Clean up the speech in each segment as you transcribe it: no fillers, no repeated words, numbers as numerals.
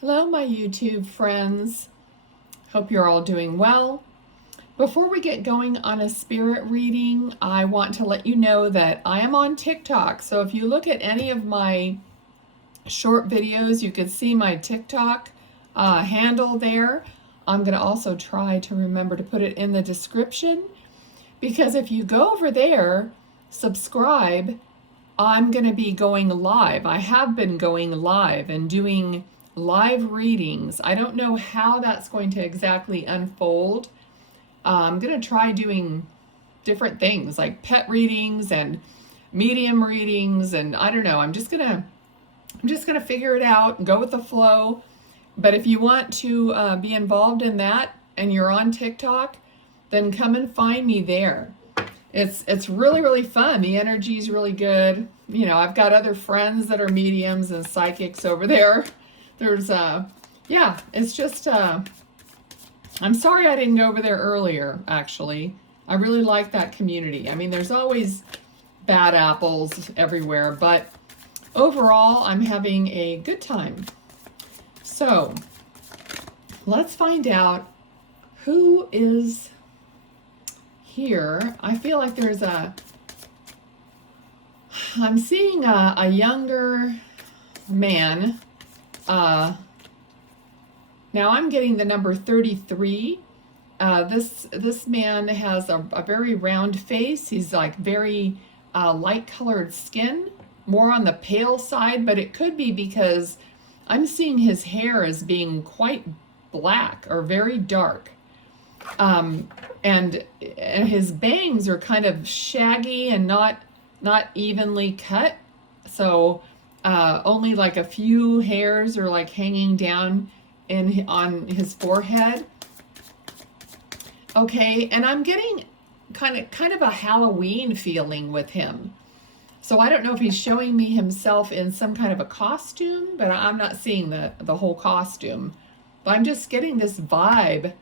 Hello, my YouTube friends. Hope you're all doing well. Before we get going on a spirit reading, I want to let you know that I am on TikTok. So if you look at any of my short videos, you can see my TikTok handle there. I'm going to also try to remember to put it in the description, because if you go over there, subscribe, I'm going to be going live. I have been going live and doing live readings. I don't know how that's going to exactly unfold. I'm going to try doing different things like pet readings and medium readings, and I don't know. I'm just going to figure it out and go with the flow. But if you want to be involved in that and you're on TikTok, then come and find me there. It's really, really fun. The energy is really good. You know, I've got other friends that are mediums and psychics over there. There's yeah, it's just I'm sorry I didn't go over there earlier, actually. I really like that community. I mean, there's always bad apples everywhere, but overall, I'm having a good time. So, let's find out who is here. I feel like there's I'm seeing a younger man. Now I'm getting the number 33. This man has a very round face. He's like very light colored skin, more on the pale side, but it could be because I'm seeing his hair as being quite black or very dark. And his bangs are kind of shaggy and not evenly cut. So only like a few hairs are like hanging down on his forehead. Okay, and I'm getting kind of a Halloween feeling with him. So I don't know if he's showing me himself in some kind of a costume, but I'm not seeing the whole costume. But I'm just getting this vibe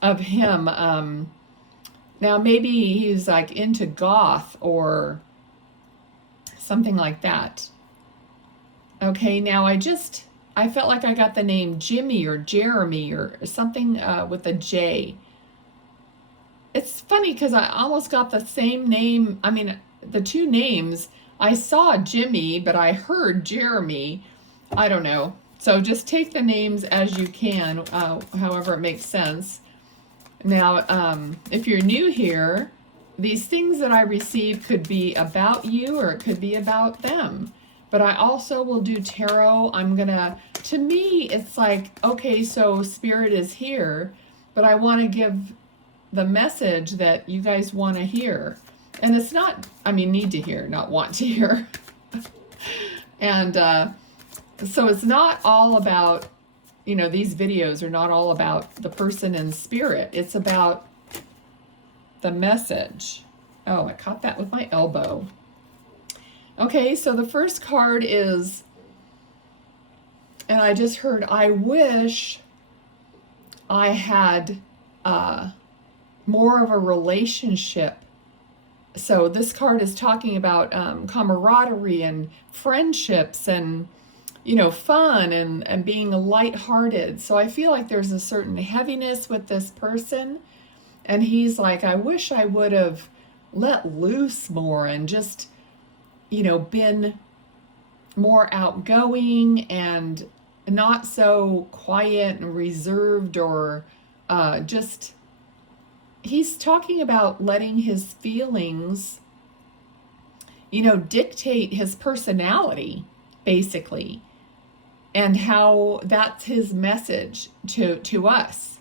of him. Now maybe he's like into goth or something like that. Okay, now I felt like I got the name Jimmy or Jeremy or something with a J. It's funny because I almost got the same name. I mean, the two names, I saw Jimmy, but I heard Jeremy. I don't know. So just take the names as you can, however it makes sense. Now, if you're new here, these things that I receive could be about you or it could be about them. But I also will do tarot. To me, it's like, okay, so spirit is here, but I want to give the message that you guys want to hear. And it's not, I mean, need to hear, not want to hear. And so it's not all about, you know, these videos are not all about the person in spirit. It's about the message. Oh, I caught that with my elbow. Okay, so the first card is, and I just heard, I wish I had more of a relationship. So this card is talking about camaraderie and friendships and, you know, fun and being lighthearted. So I feel like there's a certain heaviness with this person. And he's like, I wish I would have let loose more and just, you know, been more outgoing and not so quiet and reserved or just, he's talking about letting his feelings, you know, dictate his personality, basically, and how that's his message to us.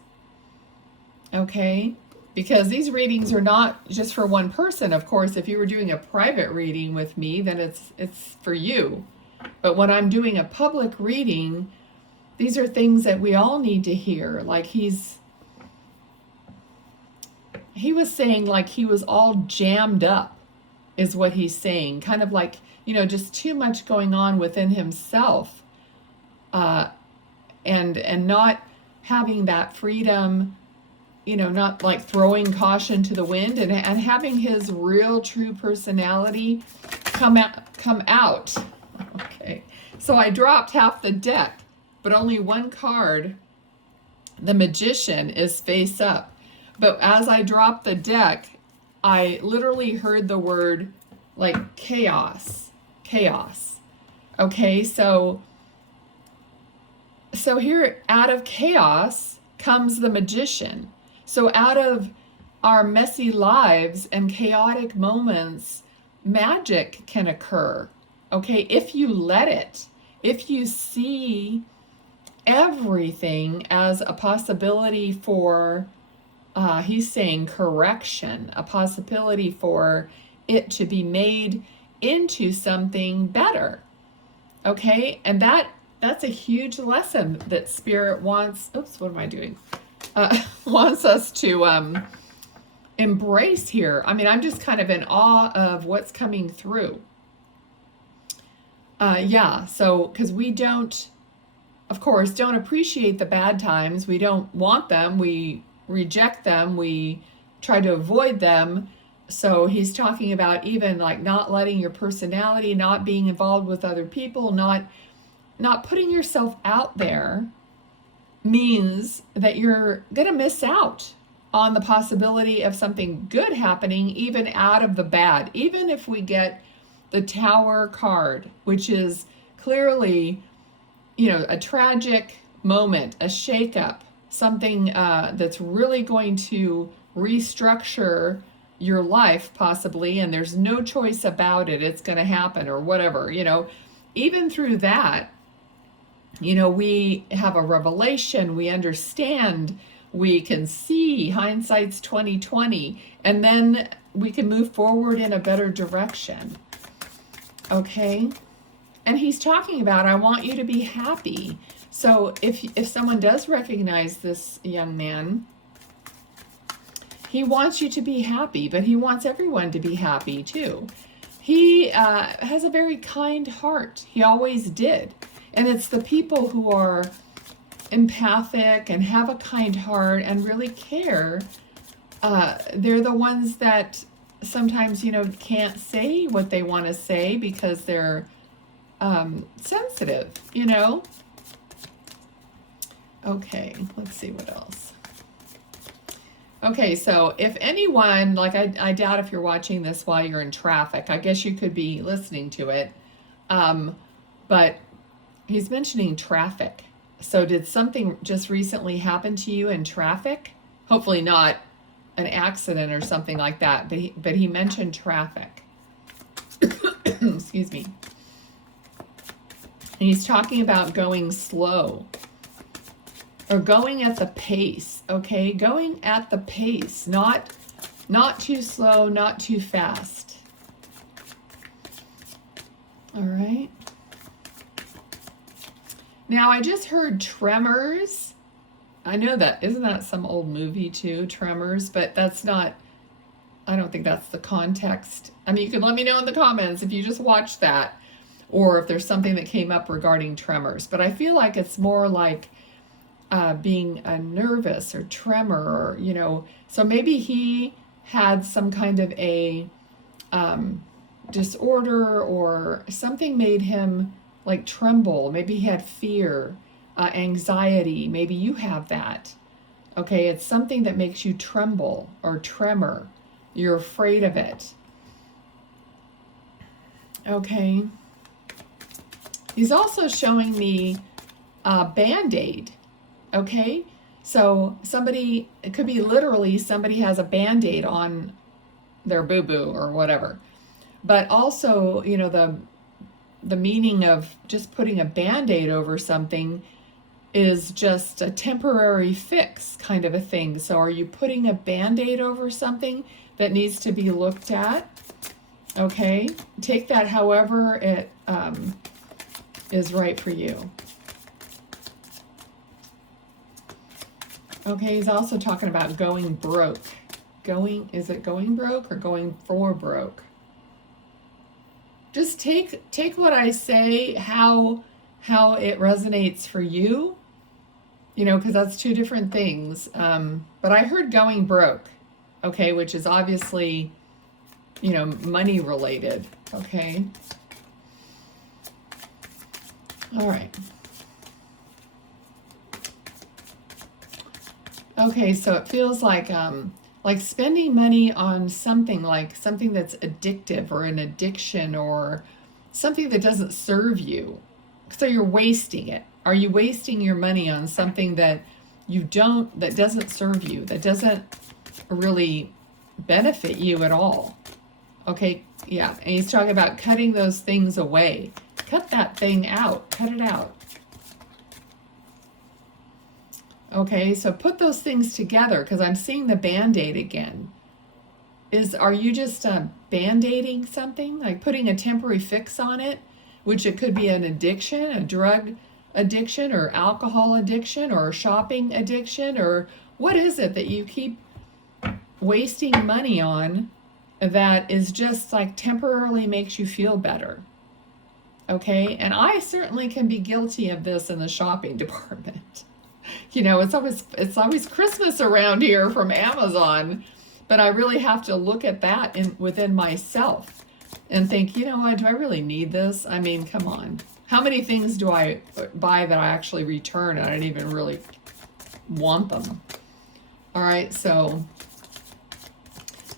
Okay? Because these readings are not just for one person. Of course, if you were doing a private reading with me, then it's for you. But when I'm doing a public reading, these are things that we all need to hear. Like he was saying, like he was all jammed up, is what he's saying. Kind of like, you know, just too much going on within himself. And not having that freedom, you know, not like throwing caution to the wind and having his real true personality come out. Okay. So I dropped half the deck. but only one card, the Magician, is face up. But as I dropped the deck, I literally heard the word like chaos. Okay, so here, out of chaos comes the Magician. So out of our messy lives and chaotic moments, magic can occur. Okay, if you let it, if you see everything as a possibility for, he's saying correction, a possibility for it to be made into something better. Okay, and that's a huge lesson that Spirit wants, oops, what am I doing? Wants us to embrace here. I mean, I'm just kind of in awe of what's coming through. Yeah, so, because we don't, of course, don't appreciate the bad times. We don't want them. We reject them. We try to avoid them. So he's talking about even like not letting your personality, not being involved with other people, not putting yourself out there means that you're going to miss out on the possibility of something good happening, even out of the bad. Even if we get the Tower card, which is clearly, a tragic moment, a shakeup, something that's really going to restructure your life possibly, and there's no choice about it, it's going to happen or whatever, even through that, we have a revelation, we understand, we can see, hindsight's 2020, and then we can move forward in a better direction. Okay? And he's talking about, I want you to be happy. So if someone does recognize this young man, he wants you to be happy, but he wants everyone to be happy too. He has a very kind heart. He always did. And it's the people who are empathic and have a kind heart and really care. They're the ones that sometimes, can't say what they want to say because they're sensitive, Okay, let's see what else. Okay, so if anyone, like I doubt if you're watching this while you're in traffic. I guess you could be listening to it. But he's mentioning traffic. So did something just recently happen to you in traffic? Hopefully not an accident or something like that, but he mentioned traffic. Excuse me. And he's talking about going slow. Or going at the pace, okay? Going at the pace, not too slow, not too fast. All right. Now, I just heard Tremors. I know that, isn't that some old movie too, Tremors? But that's not, I don't think that's the context. I mean, you can let me know in the comments if you just watched that, or if there's something that came up regarding Tremors. But I feel like it's more like being nervous or tremor, or, so maybe he had some kind of a disorder or something made him like tremble. Maybe he had fear, anxiety. Maybe you have that. Okay, it's something that makes you tremble or tremor. You're afraid of it. Okay. He's also showing me a Band-Aid. Okay, so somebody, it could be literally somebody has a Band-Aid on their boo-boo or whatever. But also, the meaning of just putting a Band-Aid over something is just a temporary fix kind of a thing. So are you putting a Band-Aid over something that needs to be looked at? Okay, take that however it is right for you. Okay, he's also talking about going broke. Is it going broke or going for broke? Just take what I say, how it resonates for you, because that's two different things. But I heard going broke, okay, which is obviously, money related, okay? All right. Okay, so it feels like spending money on something like something that's addictive or an addiction or something that doesn't serve you. So you're wasting it. Are you wasting your money on something that that doesn't serve you, that doesn't really benefit you at all? Okay, yeah. And he's talking about cutting those things away. Cut that thing out. Cut it out. Okay, so put those things together because I'm seeing the Band-Aid again. Are you just Band-Aiding something? Like putting a temporary fix on it? Which it could be an addiction, a drug addiction, or alcohol addiction, or shopping addiction, or what is it that you keep wasting money on that is just like temporarily makes you feel better? Okay, and I certainly can be guilty of this in the shopping department. You know, it's always Christmas around here from Amazon, but I really have to look at that within myself and think, you know what, do I really need this? I mean, come on. How many things do I buy that I actually return and I didn't even really want them? All right, so,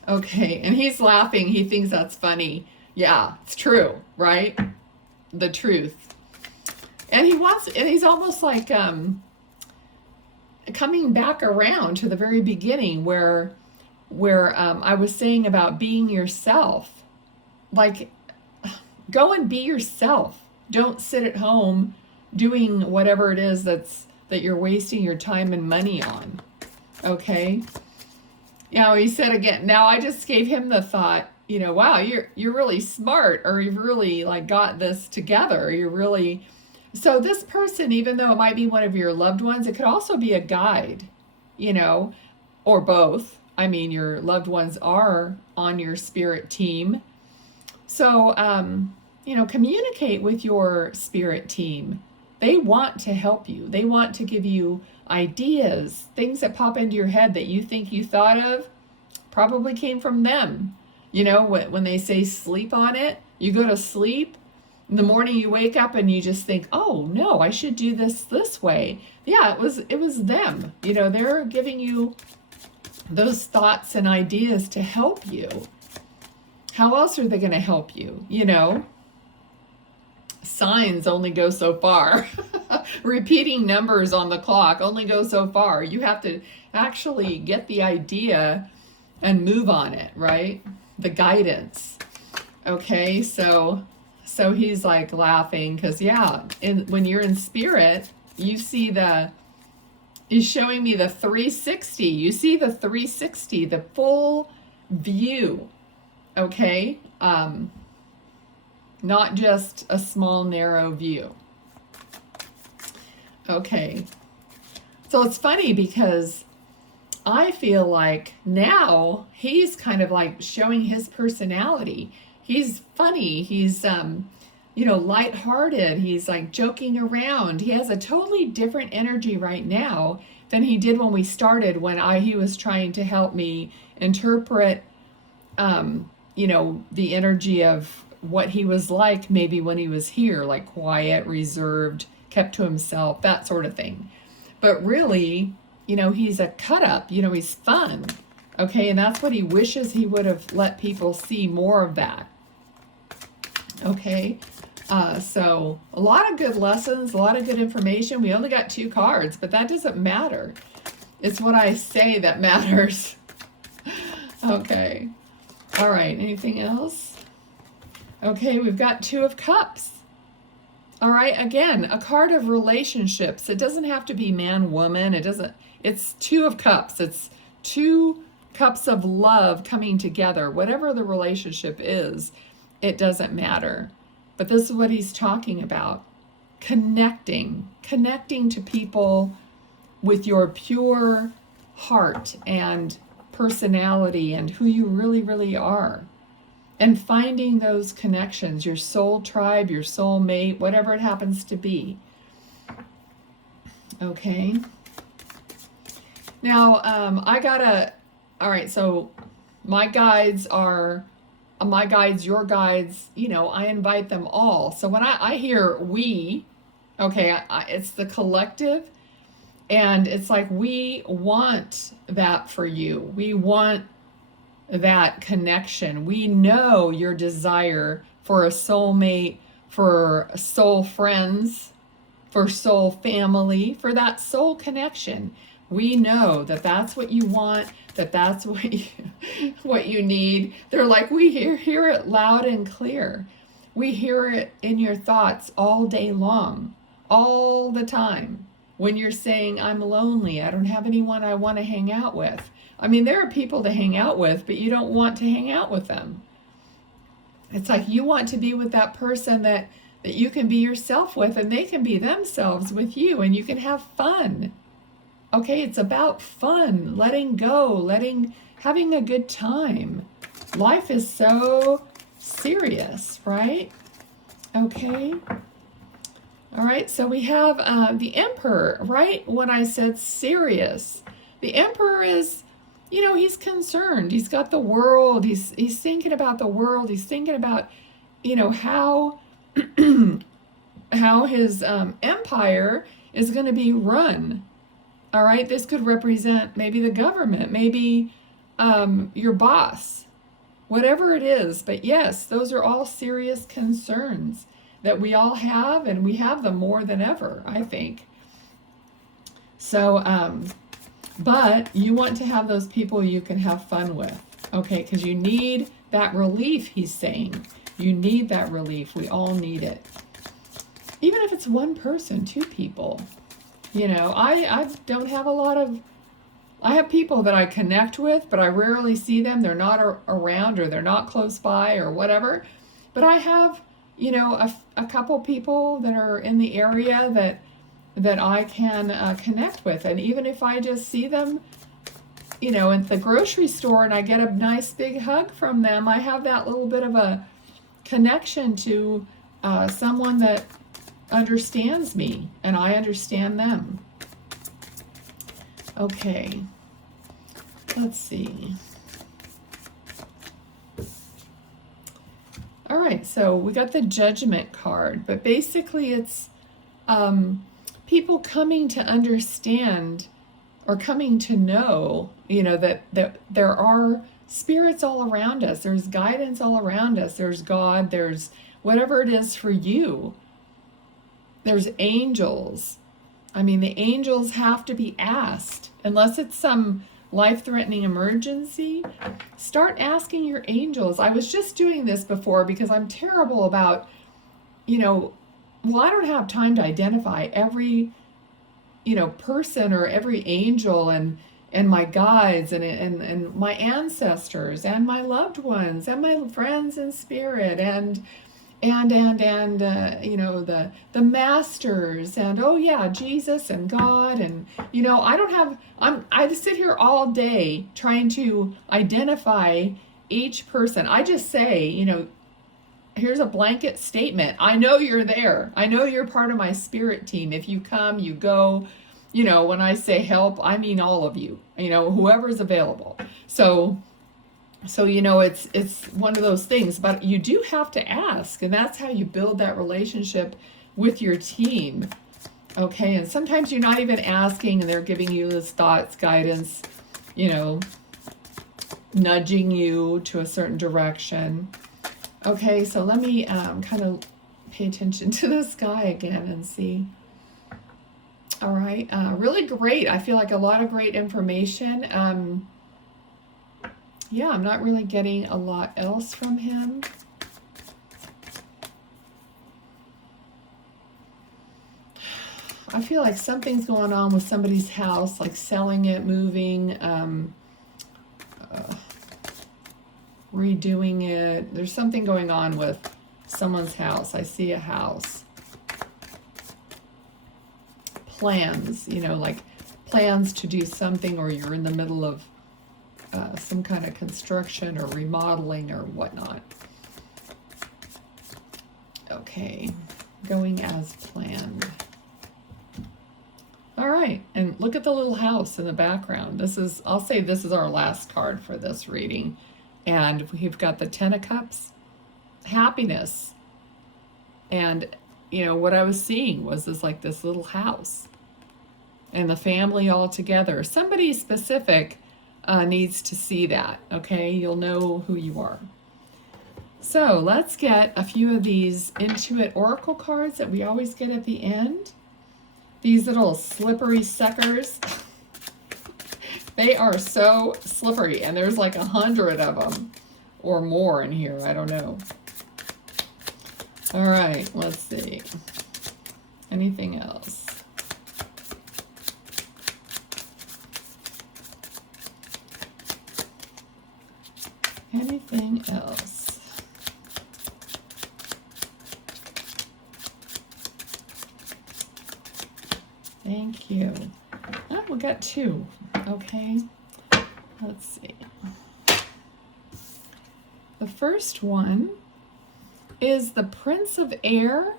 okay, and he's laughing. He thinks that's funny. Yeah, it's true, right? The truth. And he's almost like coming back around to the very beginning where I was saying about being yourself. Like, go and be yourself. Don't sit at home doing whatever it is that you're wasting your time and money on. Okay? You know, he said again, now I just gave him the thought, you know, wow, you're really smart, or you've really like got this together. You're really... So this person, even though it might be one of your loved ones, it could also be a guide, you know, or both. I mean, your loved ones are on your spirit team. So, you know, communicate with your spirit team. They want to help you. They want to give you ideas, things that pop into your head that you think you thought of, probably came from them. You know, when they say sleep on it, you go to sleep. In the morning you wake up and you just think, oh no, I should do this way. Yeah, it was them. You know, they're giving you those thoughts and ideas to help you. How else are they going to help you? You know, signs only go so far. Repeating numbers on the clock only go so far. You have to actually get the idea and move on it, right? The guidance. Okay, so he's like laughing because, yeah, when you're in spirit, you see he's showing me the 360. You see the 360, the full view, okay? Not just a small, narrow view. Okay. So it's funny because I feel like now he's kind of like showing his personality. He's funny. He's, you know, lighthearted. He's like joking around. He has a totally different energy right now than he did when we started, when he was trying to help me interpret, you know, the energy of what he was like maybe when he was here, like quiet, reserved, kept to himself, that sort of thing. But really, you know, he's a cut up, you know, he's fun. Okay, and that's what he wishes he would have let people see more of that. Okay, so a lot of good lessons, a lot of good information. We only got 2 cards, but that doesn't matter. It's what I say that matters. Okay, all right, anything else? Okay, we've got 2 of Cups. All right, again, a card of relationships. It doesn't have to be man, woman. It's 2 of Cups. It's 2 cups of love coming together. Whatever the relationship is, it doesn't matter. But this is what he's talking about. Connecting to people with your pure heart and personality and who you really, really are. And finding those connections, your soul tribe, your soul mate, whatever it happens to be. Okay. Now, all right, so my guides, your guides, you know, I invite them all. So when I hear we, okay, it's the collective, And it's like, we want that for you. We want that connection. We know your desire for a soulmate, for soul friends, for soul family, for that soul connection. We know that that's what you want, that that's what you need. They're like, we hear it loud and clear. We hear it in your thoughts all day long, all the time. When you're saying, I'm lonely, I don't have anyone I want to hang out with. I mean, there are people to hang out with, but you don't want to hang out with them. It's like you want to be with that person that you can be yourself with, and they can be themselves with you, and you can have fun. Okay, it's about fun, letting go, having a good time. Life is so serious, right? Okay. All right, so we have the Emperor, right? When I said serious, the Emperor is, he's concerned. He's got the world. He's thinking about the world. He's thinking about, how how his empire is going to be run. All right, this could represent maybe the government, maybe your boss, whatever it is. But yes, those are all serious concerns that we all have, and we have them more than ever, I think. So, but you want to have those people you can have fun with, okay? Because you need that relief, he's saying. You need that relief. We all need it. Even if it's one person, two people. I don't have a lot of, I have people that I connect with, but I rarely see them. They're not around, or they're not close by, or whatever. But I have, a couple people that are in the area that I can connect with. And even if I just see them, at the grocery store, and I get a nice big hug from them, I have that little bit of a connection to someone that understands me, and I understand them. Okay, let's see. All right, so we got the Judgment card, but basically it's people coming to understand, or coming to know, that there are spirits all around us. There's guidance all around us. There's God. There's whatever it is for you. There's angels. I mean, the angels have to be asked. Unless it's some life-threatening emergency, start asking your angels. I was just doing this before because I'm terrible about, I don't have time to identify every, person or every angel and my guides and my ancestors and my loved ones and my friends in spirit and the masters and, oh yeah, Jesus and God. And I just sit here all day trying to identify each person. I just say, here's a blanket statement. I know you're there. I know you're part of my spirit team. If you come, you go. When I say help, I mean all of you, whoever's available. So it's one of those things, but you do have to ask, and that's how you build that relationship with your team. Okay, and sometimes you're not even asking, and they're giving you this thoughts, guidance, nudging you to a certain direction. Okay, so let me kind of pay attention to this guy again and see. All right, really great. I feel like a lot of great information. Yeah, I'm not really getting a lot else from him. I feel like something's going on with somebody's house, like selling it, moving, redoing it. There's something going on with someone's house. I see a house. Plans, like plans to do something, or you're in the middle of some kind of construction or remodeling or whatnot. Okay, going as planned. All right, and look at the little house in the background. I'll say this is our last card for this reading. And we've got the Ten of Cups, happiness. And, what I was seeing was this little house. and the family all together. Somebody specific needs to see that, okay? You'll know who you are. So let's get a few of these Intuit Oracle cards that we always get at the end. These little slippery suckers. They are so slippery, and there's like 100 of them or more in here. I don't know. All right, let's see. Anything else? Anything else? Thank you. Oh, we got two. Okay. Let's see. The first one is the Prince of Air.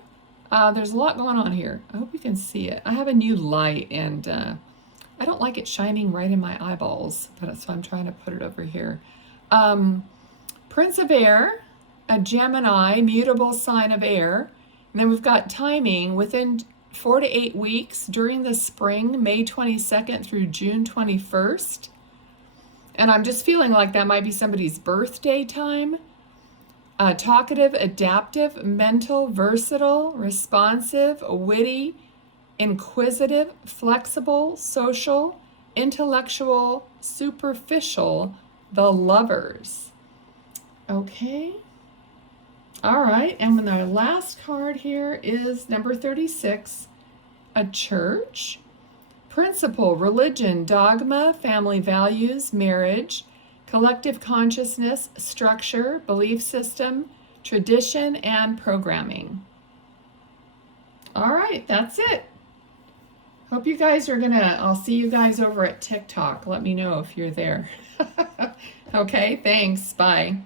There's a lot going on here. I hope you can see it. I have a new light, and I don't like it shining right in my eyeballs, so I'm trying to put it over here. Prince of Air, a Gemini, mutable sign of air. And then we've got timing within 4 to 8 weeks during the spring, May 22nd through June 21st. And I'm just feeling like that might be somebody's birthday time. Talkative, adaptive, mental, versatile, responsive, witty, inquisitive, flexible, social, intellectual, superficial, the lovers. Okay. All right. And then our last card here is number 36, a church. Principle, religion, dogma, family values, marriage, collective consciousness, structure, belief system, tradition, and programming. All right, that's it. Hope you guys are I'll see you guys over at TikTok. Let me know if you're there. Okay, thanks. Bye.